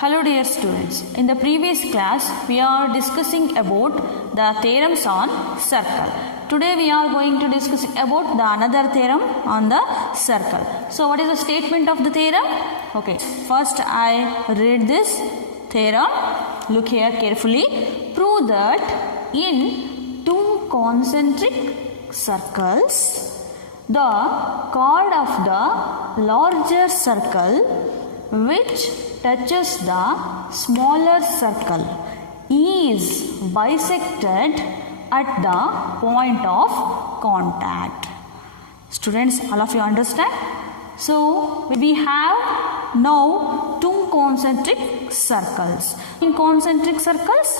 Hello dear students, in the previous class we are discussing about the theorems on circle. Today we are going to discuss about the another theorem on the circle. So what is the statement of the theorem? Okay, first I read this theorem. Look here carefully. Prove that in two concentric circles the chord of the larger circle which touches the smaller circle is bisected at the point of contact. Students, all of you understand? So we have now two concentric circles. In concentric circles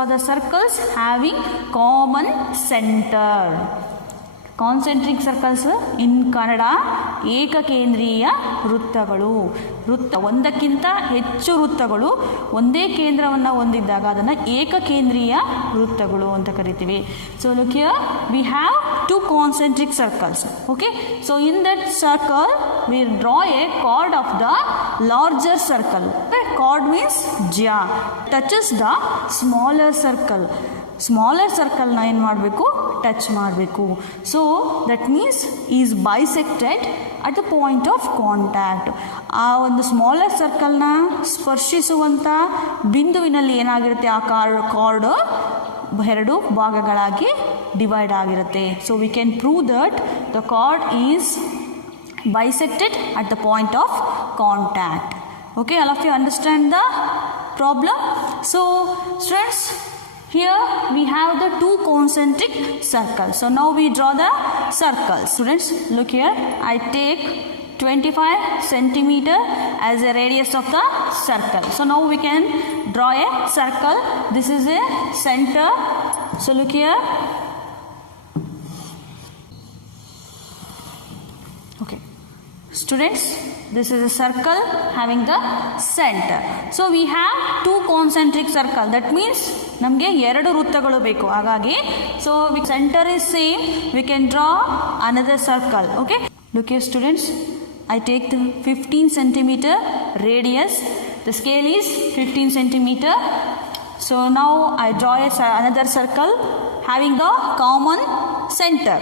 are the circles having common center. Concentric circles in Kannada ಏಕಕೇಂದ್ರೀಯ ವೃತ್ತಗಳು. ಒಂದಕ್ಕಿಂತ ಹೆಚ್ಚು ವೃತ್ತಗಳು ಒಂದೇ ಕೇಂದ್ರವನ್ನು ಹೊಂದಿದ್ದಾಗ ಅದನ್ನು ಏಕಕೇಂದ್ರೀಯ ವೃತ್ತಗಳು ಅಂತ ಕರಿತೀವಿ. So look here we have two concentric circles. Okay, so in that circle we draw a chord of the larger circle. Chord means ಜ್ಯಾ touches the smaller circle. Smaller ಸರ್ಕಲ್ನ ಏನು ಮಾಡಬೇಕು, ಟಚ್ ಮಾಡಬೇಕು. So that means is bisected at the point of contact. ಆ ಒಂದು smaller ಸರ್ಕಲ್ನ ಸ್ಪರ್ಶಿಸುವಂಥ ಬಿಂದುವಿನಲ್ಲಿ ಏನಾಗಿರುತ್ತೆ, ಆ ಕಾರ್ಡ್ ಎರಡು ಭಾಗಗಳಾಗಿ ಡಿವೈಡ್ ಆಗಿರುತ್ತೆ. So we can prove that the card is bisected at the point of contact. Okay, all of you understand the problem? So students, here we have the two concentric circles. So now we draw the circle. Students, look here. I take 25 centimeter as a radius of the circle. So now we can draw a circle. This is a center. So look here. Okay. Students, this is a circle having the center. So we have two concentric circle. That means ನಮಗೆ ಎರಡು ವೃತ್ತಗಳು ಬೇಕು. ಹಾಗಾಗಿ so center is same, we can draw another circle. Okay, look here students, I take the 15 centimeter radius. The scale is 15 centimeter. So now I draw another circle having the common center.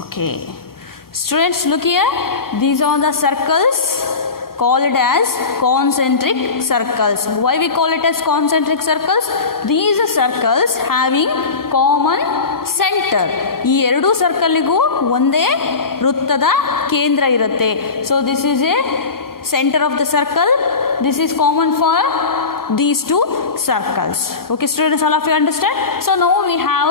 Okay, students, look here. These are the circles called as concentric circles. Why we call it as concentric circles? These are circles having common center. ಈ ಎರಡು ಸರ್ಕಲ್ಗೂ ಒಂದೇ ವೃತ್ತದ ಕೇಂದ್ರ ಇರುತ್ತೆ. So this is a center of the circle. This is common for these two circles. Okay students, all of you understand? So now we have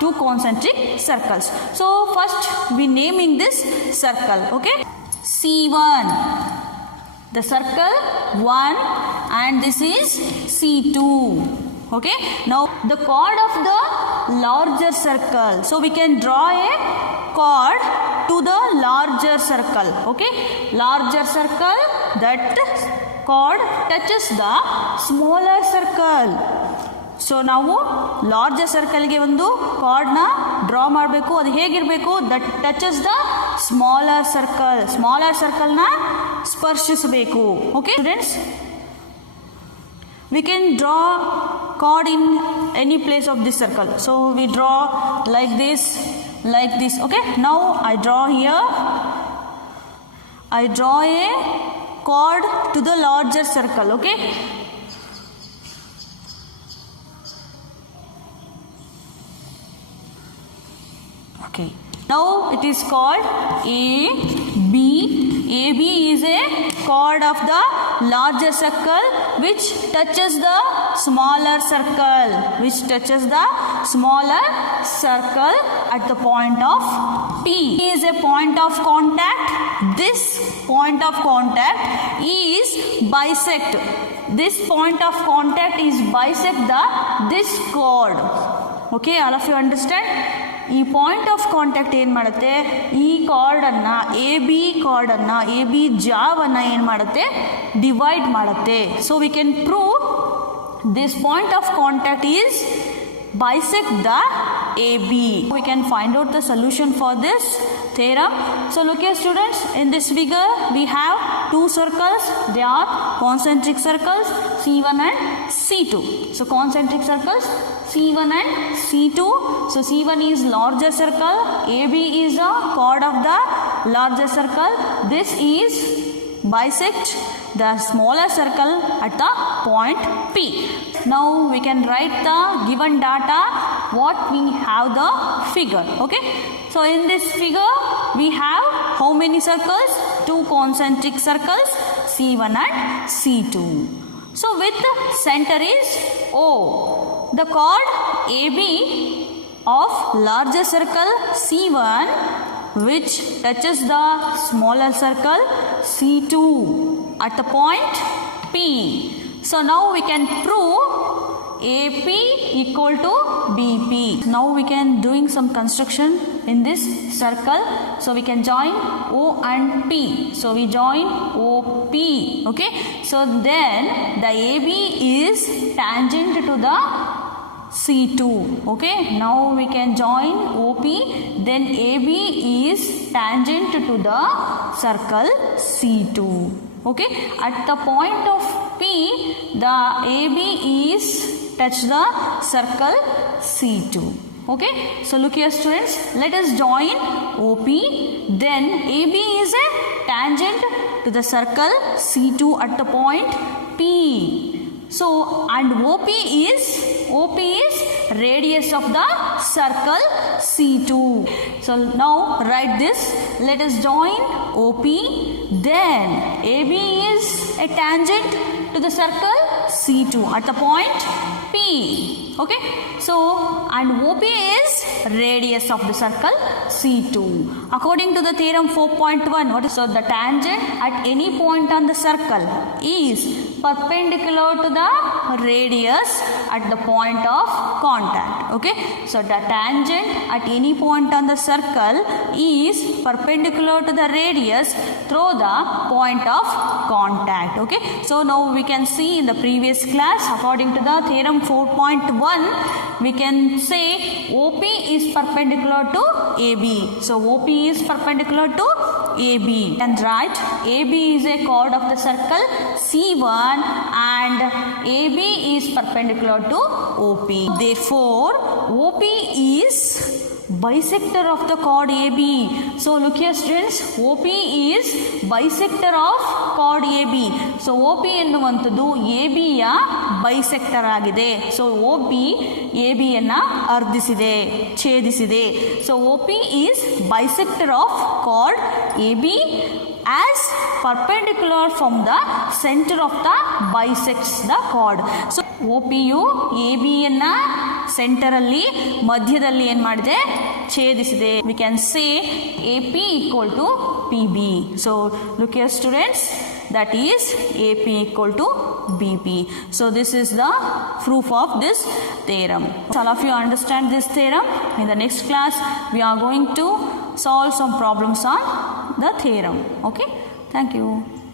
two concentric circles. So first we naming this circle. Okay, C1, the circle 1, and this is C2. Okay, now the chord of the larger circle. So we can draw a chord to the larger circle. Okay, larger circle, that chord touches the smaller circle. So ನಾವು larger ಸರ್ಕಲ್ಗೆ ಒಂದು ಕಾರ್ಡ್ನ draw ಮಾಡಬೇಕು. ಅದು ಹೇಗಿರಬೇಕು, that touches the smaller circle. Smaller ಸರ್ಕಲ್ನ ಸ್ಪರ್ಶಿಸಬೇಕು. Okay students, we can draw chord in any place of this circle. So we draw like this. Okay, now I draw here. I draw a chord to the larger circle. Okay, okay, now it is called AB. AB is a chord of the larger circle which touches the smaller circle. At the point of P. P is a point of contact. This point of contact is bisect. This point of contact is bisect this chord. Okay, all of you understand? ಈ point of contact ಏನು ಮಾಡುತ್ತೆ, ಈ ಕಾರ್ಡನ್ನು A B ಜಾವನ್ನು ಏನು ಮಾಡುತ್ತೆ, divide ಮಾಡುತ್ತೆ. So we can prove this point of contact is bisect the AB. We can find out the solution for this theorem. So look here students, in this figure we have two circles. They are concentric circles C1 and C2. So concentric circles C1 and C2. So C1 is larger circle, AB is the chord of the larger circle. This is bisect the smaller circle at the point P. Now we can write the given data what we have the figure. Okay, so in this figure we have how many circles? Two concentric circles C1 and C2. So with the center is O. The chord AB of larger circle C1 which touches the smaller circle C2 at the point P. So now we can prove AP equal to BP. Now we can doing some construction in this circle. So we can join O and P. So we join OP. Okay. So then the AB is tangent to the C2. Okay. Now we can join OP. Then AB is tangent to the circle C2. Okay, at the point of P, the AB is touch the circle C2. Okay, so look here students, let us join OP, then AB is a tangent to the circle C2 at the point P. So and OP is radius of the circle C2. So now write this, let us join OP, then AB is a tangent to the circle C2 at the point P. Okay, so and OP is radius of the circle C2. According to the theorem 4.1, what is, so the tangent at any point on the circle is perpendicular to the radius at the point of contact. Okay, so the tangent at any point on the circle is perpendicular to the radius through the point of contact. Okay, so now we can see in the previous class, according to the theorem 4.1, we can say OP is perpendicular to AB. So OP is perpendicular to AB, and write AB is a chord of the circle C1 and AB is perpendicular to OP. Therefore OP is bisector of the chord AB. So look here students, OP is bisector of chord AB. So OP ಎನ್ನುವಂಥದ್ದು AB ಯ bisector ಆಗಿದೆ. So OP AB ಯನ್ನು ಅರ್ಧಿಸಿದೆ, ಛೇದಿಸಿದೆ. So OP is bisector of chord AB as perpendicular from the center of the bisects the chord. So OP ಯು AB ಯನ್ನ centre ಅಲ್ಲಿ ಮಧ್ಯದಲ್ಲಿ ಏನು ಮಾಡಿದೆ, ಛೇದಿಸಿದೆ. We can say AP equal to PB. So look here students, that is AP equal to BP. So this is the proof of this theorem. All of you understand this theorem. In the next class we are going to solve some problems on the theorem. Okay, thank you.